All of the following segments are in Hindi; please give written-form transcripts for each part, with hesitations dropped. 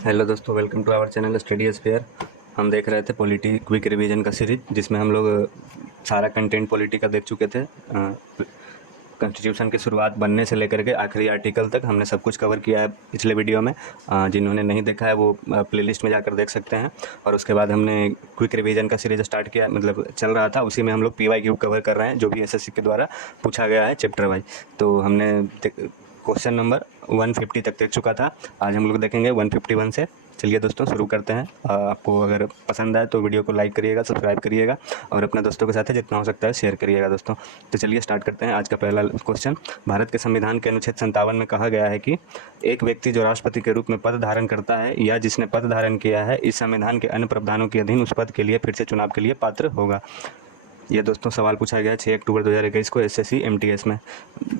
हेलो दोस्तों, welcome to our channel study sphere. हम देख रहे थे पॉलिटी क्विक रिवीजन का सीरीज, जिसमें हम लोग सारा कंटेंट पॉलिटी का देख चुके थे। कॉन्स्टिट्यूशन की शुरुआत बनने से लेकर के आखिरी आर्टिकल तक हमने सब कुछ कवर किया है पिछले वीडियो में। जिन्होंने नहीं देखा है वो प्लेलिस्ट में जाकर देख सकते हैं। और उसके बाद हमने क्विक रिवीजन का सीरीज स्टार्ट किया, मतलब चल रहा था, उसी में हम लोग PYQ कवर कर रहे हैं, जो भी SSC के द्वारा पूछा गया है चैप्टर वाइज। तो हमने क्वेश्चन नंबर 150 तक देख चुका था। आज हम लोग देखेंगे 151 से। चलिए दोस्तों, शुरू करते हैं। आपको अगर पसंद आए तो वीडियो को लाइक करिएगा, सब्सक्राइब करिएगा और अपने दोस्तों के साथ जितना हो सकता है शेयर करिएगा दोस्तों। तो चलिए स्टार्ट करते हैं। आज का पहला क्वेश्चन, भारत के संविधान के अनुच्छेद 57 में कहा गया है कि एक व्यक्ति जो राष्ट्रपति के रूप में पद धारण करता है या जिसने पद धारण किया है, इस संविधान के अन्य प्रावधानों के अधीन उस पद के लिए फिर से चुनाव के लिए पात्र होगा। ये दोस्तों सवाल पूछा गया 6 अक्टूबर 2021 को SSC MTS में।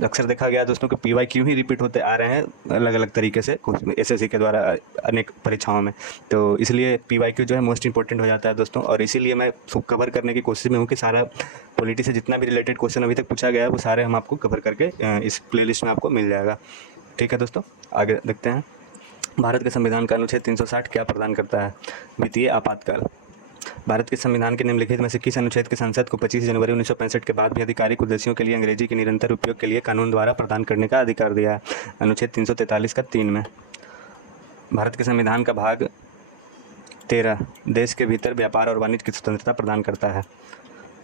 अक्सर देखा गया दोस्तों कि PYQ ही रिपीट होते आ रहे हैं अलग अलग तरीके से SSC के द्वारा अनेक परीक्षाओं में। तो इसलिए PYQ जो है मोस्ट इंपॉर्टेंट हो जाता है दोस्तों। और इसीलिए मैं कवर करने की कोशिश में हूँ कि सारा पॉलिटी से जितना भी रिलेटेड क्वेश्चन अभी तक पूछा गया है वो सारे हम आपको कवर करके इस प्लेलिस्ट में आपको मिल जाएगा। ठीक है दोस्तों, आगे देखते हैं। भारत के संविधान का अनुच्छेद 360 क्या प्रदान करता है? वित्तीय आपातकाल। भारत के संविधान के निम्नलिखित में से किस अनुच्छेद के संसद को 25 जनवरी 1965 के बाद भी आधिकारिक उद्देश्यों के लिए अंग्रेजी के निरंतर उपयोग के लिए कानून द्वारा प्रदान करने का अधिकार दिया है? अनुच्छेद 343 का 3 में। भारत के संविधान का भाग 13 देश के भीतर व्यापार और वाणिज्य की स्वतंत्रता प्रदान करता है।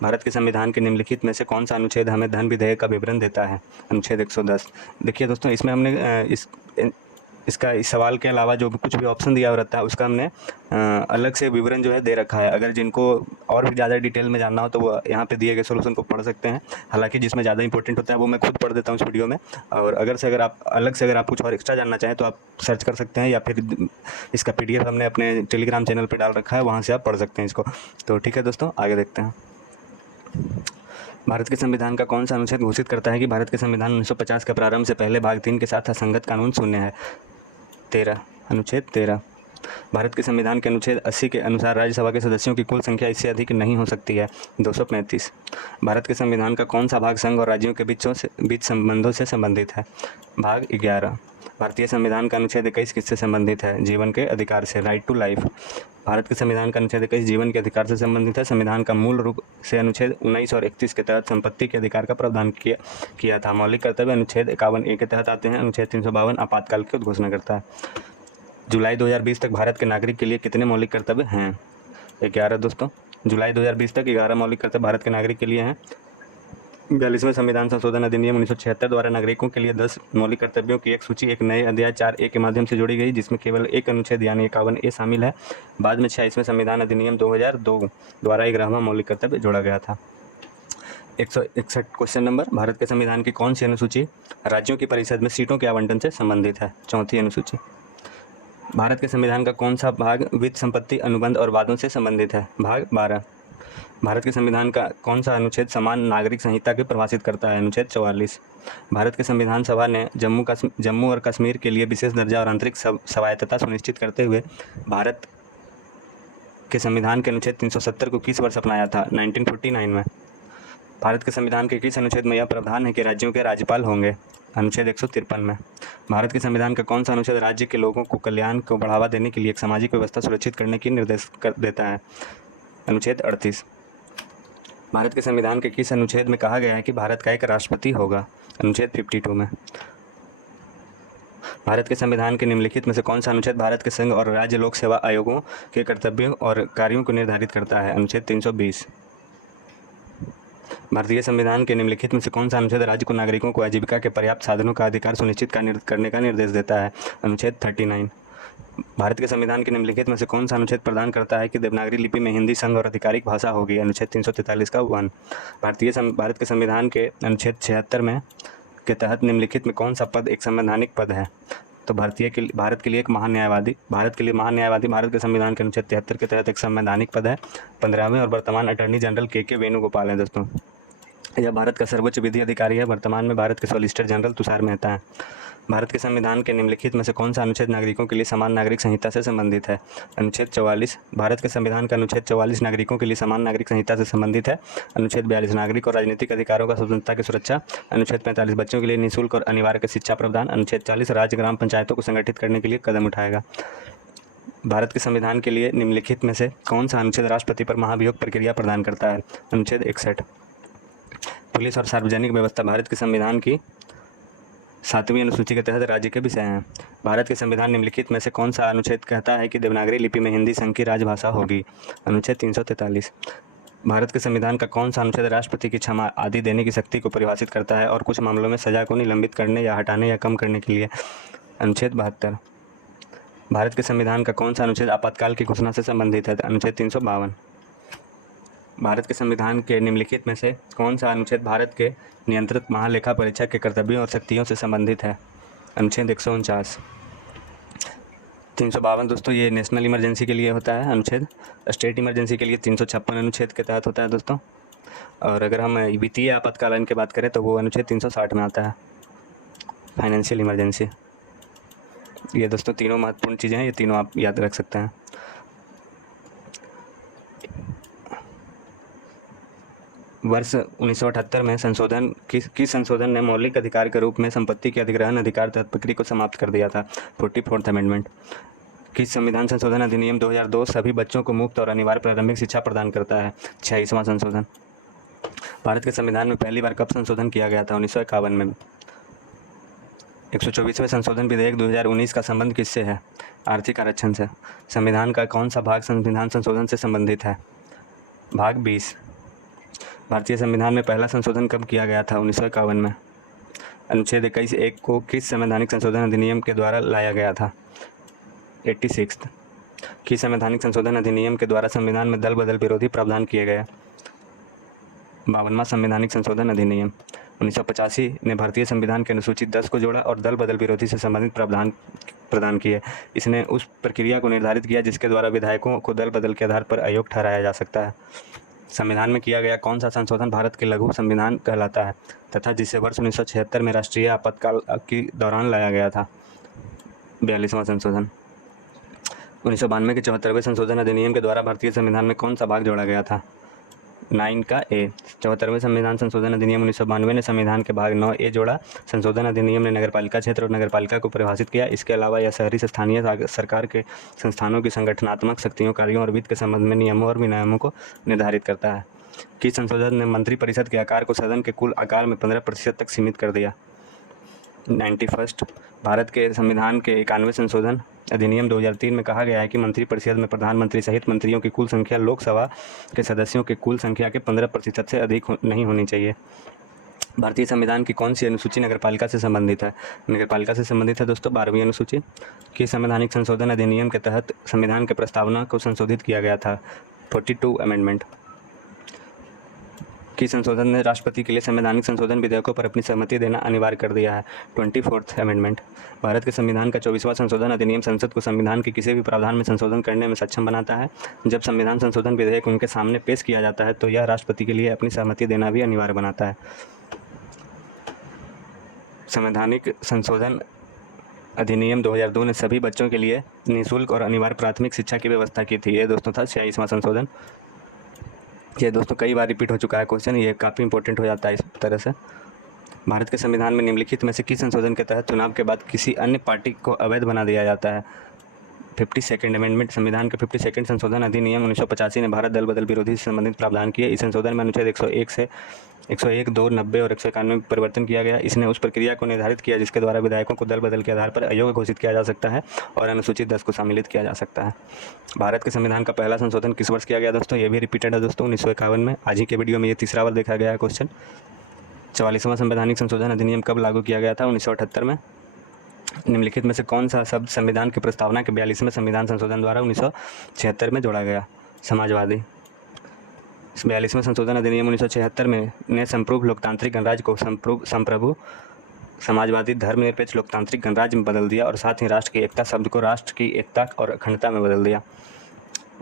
भारत के संविधान के निम्नलिखित में से कौन सा अनुच्छेद हमें धन विधेयक का विवरण देता है? अनुच्छेद 110। देखिए दोस्तों, इसमें हमने इस सवाल के अलावा जो भी कुछ भी ऑप्शन दिया हुआ रहता है उसका हमने अलग से विवरण जो है दे रखा है। अगर जिनको और भी ज़्यादा डिटेल में जानना हो तो वो यहाँ पे दिए गए सोल्यूशन को पढ़ सकते हैं। हालांकि जिसमें ज़्यादा इंपॉर्टेंट होता है वो मैं खुद पढ़ देता हूँ इस वीडियो में। और अगर आप अलग से कुछ और एक्स्ट्रा जानना चाहें तो आप सर्च कर सकते हैं, या फिर इसका PDF हमने अपने टेलीग्राम चैनल पर डाल रखा है, वहाँ से आप पढ़ सकते हैं इसको। तो ठीक है दोस्तों, आगे देखते हैं। भारत के संविधान का कौन सा अनुच्छेद घोषित करता है कि भारत के संविधान 1950 के प्रारंभ से पहले भाग 3 के साथ असंगत कानून शून्य है? 13, अनुच्छेद 13। भारत के संविधान के अनुच्छेद 80 के अनुसार राज्यसभा के सदस्यों की कुल संख्या इससे अधिक नहीं हो सकती है? 235। भारत के संविधान का कौन सा भाग संघ और राज्यों के बीच संबंधों से संबंधित है? भाग 11। भारतीय संविधान का अनुच्छेद 21 किससे संबंधित है? जीवन के अधिकार से, राइट टू लाइफ। भारत के संविधान का अनुच्छेद 21 जीवन के अधिकार से संबंधित है। संविधान का मूल रूप से अनुच्छेद 19 और 31 के तहत संपत्ति के अधिकार का प्रावधान किया था। मौलिक कर्तव्य अनुच्छेद 51A के तहत आते हैं। अनुच्छेद 352 आपातकाल की उद्घोषणा करता है। जुलाई 2020 तक भारत के नागरिक के लिए कितने मौलिक कर्तव्य हैं? 11 दोस्तों। जुलाई 2020 तक 11 मौलिक कर्तव्य भारत के नागरिक के लिए हैं। 42वें संविधान संशोधन अधिनियम 1976 द्वारा नागरिकों के लिए 10 मौलिक कर्तव्यों की एक सूची एक नए अध्याय 4A के माध्यम से जोड़ी गई, जिसमें केवल एक अनुच्छेद यानी 51A शामिल है। बाद में 26वें संविधान अधिनियम 2002 द्वारा 11वां मौलिक कर्तव्य जोड़ा गया था। 161 क्वेश्चन नंबर, भारत के संविधान की कौन सी अनुसूची राज्यों की परिषद में सीटों के आवंटन से संबंधित है? चौथी अनुसूची। भारत के संविधान का कौन सा भाग वित्त संपत्ति अनुबंध और वादों से संबंधित है? भाग 12। भारत के संविधान का कौन सा अनुच्छेद समान नागरिक संहिता को परिभाषित करता है? अनुच्छेद 44। भारत के संविधान सभा ने जम्मू और कश्मीर के लिए विशेष दर्जा और आंतरिक स्वायत्तता सुनिश्चित करते हुए भारत के संविधान के अनुच्छेद 370 को किस वर्ष अपनाया था? 1949 में। भारत के संविधान के किस अनुच्छेद में यह प्रावधान है कि राज्यों के राज्यपाल होंगे? अनुच्छेद 153 में। भारत के संविधान का कौन सा अनुच्छेद राज्य के लोगों को कल्याण को बढ़ावा देने के लिए एक सामाजिक व्यवस्था सुरक्षित करने की निर्देश देता है? अनुच्छेद 38। भारत के संविधान के किस अनुच्छेद में कहा गया है कि भारत का एक राष्ट्रपति होगा? अनुच्छेद 52 में। भारत के संविधान के निम्नलिखित में से कौन सा अनुच्छेद भारत के संघ और राज्य लोक सेवा आयोगों के कर्तव्यों और कार्यों को निर्धारित करता है? अनुच्छेद 320। भारतीय संविधान के निम्नलिखित में से कौन सा अनुच्छेद राज्य को नागरिकों को आजीविका के पर्याप्त साधनों का अधिकार सुनिश्चित करने का निर्देश देता है? अनुच्छेद 39। भारत के संविधान के निम्नलिखित में से कौन सा अनुच्छेद प्रदान करता है कि देवनागरी लिपि में हिंदी संघ और आधिकारिक भाषा होगी? अनुच्छेद 343 का 1। भारत के संविधान के अनुच्छेद 76 में के तहत निम्नलिखित में कौन सा पद एक संवैधानिक पद है? तो भारत के लिए महान्यायवादी भारत के संविधान के अनुच्छेद 73 के तहत एक संवैधानिक पद है। 15वें और वर्तमान अटॉर्नी जनरल के वेणुगोपाल हैं दोस्तों। यह भारत का सर्वोच्च विधि अधिकारी है। वर्तमान में भारत के सॉलिसिटर जनरल तुषार मेहता हैं। भारत के संविधान के निम्नलिखित में से कौन सा अनुच्छेद नागरिकों के लिए समान नागरिक संहिता से संबंधित है? अनुच्छेद 44। भारत के संविधान का अनुच्छेद 44 नागरिकों के लिए समान नागरिक संहिता से संबंधित है। अनुच्छेद 42 नागरिक और राजनीतिक अधिकारों का स्वतंत्रता की सुरक्षा। अनुच्छेद 45 बच्चों के लिए निःशुल्क और अनिवार्य शिक्षा प्रदान। अनुच्छेद 40 राज्य ग्राम पंचायतों को संगठित करने के लिए कदम उठाएगा। भारत के संविधान के लिए निम्नलिखित में से कौन सा अनुच्छेद राष्ट्रपति पर महाभियोग प्रक्रिया प्रदान करता है? अनुच्छेद 61। पुलिस और सार्वजनिक व्यवस्था भारत के संविधान की 7वीं अनुसूची के तहत राज्य के विषय हैं। भारत के संविधान निम्नलिखित में से कौन सा अनुच्छेद कहता है कि देवनागरी लिपि में हिंदी संघ की राजभाषा होगी? अनुच्छेद 343। भारत के संविधान का कौन सा अनुच्छेद राष्ट्रपति की क्षमा आदि देने की शक्ति को परिभाषित करता है और कुछ मामलों में सजा को निलंबित करने या हटाने या कम करने के लिए? अनुच्छेद 72। भारत के संविधान का कौन सा अनुच्छेद आपातकाल की घोषणा से संबंधित है? अनुच्छेद 352। भारत के संविधान के निम्नलिखित में से कौन सा अनुच्छेद भारत के नियंत्रित महालेखा परीक्षक के कर्तव्यों और शक्तियों से संबंधित है? अनुच्छेद 149। 352 दोस्तों ये नेशनल इमरजेंसी के लिए होता है अनुच्छेद। स्टेट इमरजेंसी के लिए 356 अनुच्छेद के तहत होता है दोस्तों। और अगर हम वित्तीय आपातकालीन की बात करें तो वो अनुच्छेद 360 में आता है, फाइनेंशियल इमरजेंसी। ये दोस्तों तीनों महत्वपूर्ण चीज़ें हैं, ये तीनों आप याद रख सकते हैं। वर्ष 1978 में संशोधन किस संशोधन ने मौलिक अधिकार के रूप में संपत्ति के अधिग्रहण अधिकार तहत प्रक्रिया को समाप्त कर दिया था? 44th amendment. किस संविधान संशोधन अधिनियम 2002 सभी बच्चों को मुफ्त और अनिवार्य प्रारंभिक शिक्षा प्रदान करता है? 26वां संशोधन। भारत के संविधान में पहली बार कब संशोधन किया गया था? 1951 में। 124वें संशोधन विधेयक 2019 का संबंध किससे है? आर्थिक आरक्षण से। संविधान का कौन सा भाग संविधान संशोधन से संबंधित है? भाग 20। भारतीय संविधान में पहला संशोधन कब किया गया था? 1951 में। अनुच्छेद 21(1) को किस संवैधानिक संशोधन अधिनियम के द्वारा लाया गया था? 86। किस संवैधानिक संशोधन अधिनियम के द्वारा संविधान में दल बदल विरोधी प्रावधान किए गए? 52वां संवैधानिक संशोधन अधिनियम। 1985 ने भारतीय संविधान के अनुसूची 10 को जोड़ा और दल बदल विरोधी से संबंधित प्रावधान प्रदान किए। इसने उस प्रक्रिया को निर्धारित किया जिसके द्वारा विधायकों को दल बदल के आधार पर अयोग्य ठहराया जा सकता है। संविधान में किया गया कौन सा संशोधन भारत के लघु संविधान कहलाता है तथा जिसे वर्ष 1976 में राष्ट्रीय आपातकाल के दौरान लाया गया था? 42वां संशोधन। 1992 के 74वें संशोधन अधिनियम के द्वारा भारतीय संविधान में कौन सा भाग जोड़ा गया था? 9 का ए। 74वें संविधान संशोधन अधिनियम 1992 ने संविधान के भाग 9A जोड़ा। संशोधन अधिनियम ने नगरपालिका क्षेत्र और नगरपालिका को परिभाषित किया। इसके अलावा यह शहरी से स्थानीय सरकार के संस्थानों की संगठनात्मक शक्तियों, कार्यों और वित्त के संबंध में नियमों और विनियमों को निर्धारित करता है। किस संशोधन ने मंत्रिपरिषद के आकार को सदन के कुल आकार में 15% तक सीमित कर दिया? 91st। भारत के संविधान के 91वें संशोधन अधिनियम 2003 में कहा गया है कि मंत्रिपरिषद में प्रधानमंत्री सहित मंत्रियों की कुल संख्या लोकसभा के सदस्यों के कुल संख्या के 15% से अधिक नहीं होनी चाहिए। भारतीय संविधान की कौन सी अनुसूची नगरपालिका से संबंधित है? नगरपालिका से संबंधित है दोस्तों 12वीं अनुसूची। किस संवैधानिक संशोधन अधिनियम के तहत संविधान के प्रस्तावना को संशोधित किया गया था? 42 अमेंडमेंट। किस संशोधन ने राष्ट्रपति के लिए संवैधानिक संशोधन विधेयकों पर अपनी सहमति देना अनिवार्य कर दिया है? 24th amendment. भारत के संविधान का 24वां संशोधन अधिनियम संसद को संविधान के किसी भी प्रावधान में संशोधन करने में सक्षम बनाता है। जब संविधान संशोधन विधेयक उनके सामने पेश किया जाता है तो यह राष्ट्रपति के लिए अपनी सहमति देना भी अनिवार्य बनाता है। संवैधानिक संशोधन अधिनियम 2002 ने सभी बच्चों के लिए निःशुल्क और अनिवार्य प्राथमिक शिक्षा की व्यवस्था की थी। ये दोस्तों था 26वां संशोधन। ये दोस्तों कई बार रिपीट हो चुका है क्वेश्चन, ये काफ़ी इंपॉर्टेंट हो जाता है इस तरह से। भारत के संविधान में निम्नलिखित में से किस संशोधन के तहत चुनाव के बाद किसी अन्य पार्टी को अवैध बना दिया जाता है? 52nd amendment. संविधान के 52nd संशोधन अधिनियम 1985 ने भारत दल बदल विरोधी से संबंधित प्रावधान किए। इस संशोधन में अनुच्छेद 101 से 101, 2, 90 और 191 में परिवर्तन किया गया। इसने उस प्रक्रिया को निर्धारित किया जिसके द्वारा विधायकों को दल बदल के आधार पर अयोग्य घोषित किया जा सकता है और अनुसूचित 10 को सम्मिलित किया जा सकता है। भारत के संविधान का पहला संशोधन किस वर्ष किया गया दोस्तों? ये भी रिपीटेड है दोस्तों 1951 में। आज ही के वीडियो में ये तीसरा बार देखा गया है क्वेश्चन। 44वां संवैधानिक संशोधन अधिनियम कब लागू किया गया था? 1978 में। निम्नलिखित में से कौन सा शब्द संविधान की प्रस्तावना के 42वें संविधान संशोधन द्वारा 1976 में जोड़ा गया? समाजवादी। 42वें संशोधन अधिनियम 1976 में ने संप्रभु लोकतांत्रिक गणराज्य को संप्रभु समाजवादी धर्मनिरपेक्ष लोकतांत्रिक गणराज्य में बदल दिया और साथ ही राष्ट्र की एकता शब्द को राष्ट्र की एकता और अखंडता में बदल दिया।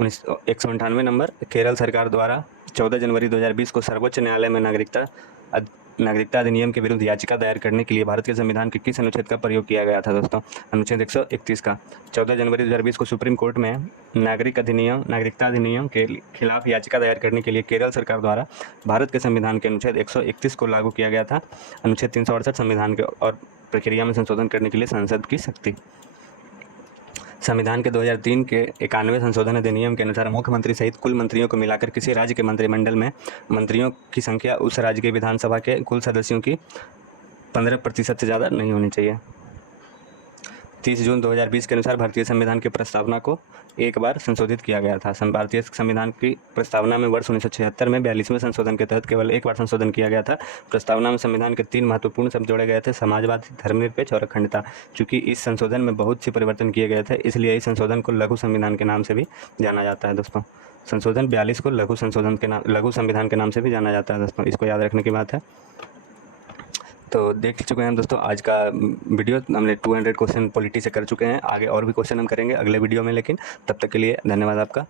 198 नंबर। केरल सरकार द्वारा 14 जनवरी 2020 को सर्वोच्च न्यायालय में नागरिकता अधिनियम के विरुद्ध याचिका दायर करने के लिए भारत के संविधान के किस अनुच्छेद का प्रयोग किया गया था दोस्तों? अनुच्छेद 131 का। 14 जनवरी 2020 को सुप्रीम कोर्ट में नागरिकता अधिनियम के खिलाफ याचिका दायर करने के लिए केरल सरकार द्वारा भारत के संविधान के अनुच्छेद 131 को लागू किया गया था। अनुच्छेद 368 संविधान के और प्रक्रिया में संशोधन करने के लिए संसद की शक्ति। संविधान के 2003 के 91वें संशोधन अधिनियम के अनुसार मुख्यमंत्री सहित कुल मंत्रियों को मिलाकर किसी राज्य के मंत्रिमंडल में मंत्रियों की संख्या उस राज्य की विधानसभा के कुल सदस्यों की 15% से ज़्यादा नहीं होनी चाहिए। 30 जून 2020 के अनुसार भारतीय संविधान की प्रस्तावना को एक बार संशोधित किया गया था। भारतीय संविधान की प्रस्तावना में वर्ष 1976 में 42वें संशोधन के तहत केवल एक बार संशोधन किया गया था। प्रस्तावना में संविधान के 3 महत्वपूर्ण शब्द जोड़े गए थे: समाजवाद, धर्मनिरपेक्ष और अखंडता। चूंकि इस संशोधन में बहुत से परिवर्तन किए गए थे, इसलिए इस संशोधन को लघु संविधान के नाम से भी जाना जाता है। दोस्तों, संशोधन 42 को लघु संविधान के नाम से भी जाना जाता है। दोस्तों, इसको याद रखने की बात है। तो देख चुके हैं दोस्तों आज का वीडियो। हमने 200 क्वेश्चन पॉलिटी से कर चुके हैं। आगे और भी क्वेश्चन हम करेंगे अगले वीडियो में, लेकिन तब तक के लिए धन्यवाद आपका।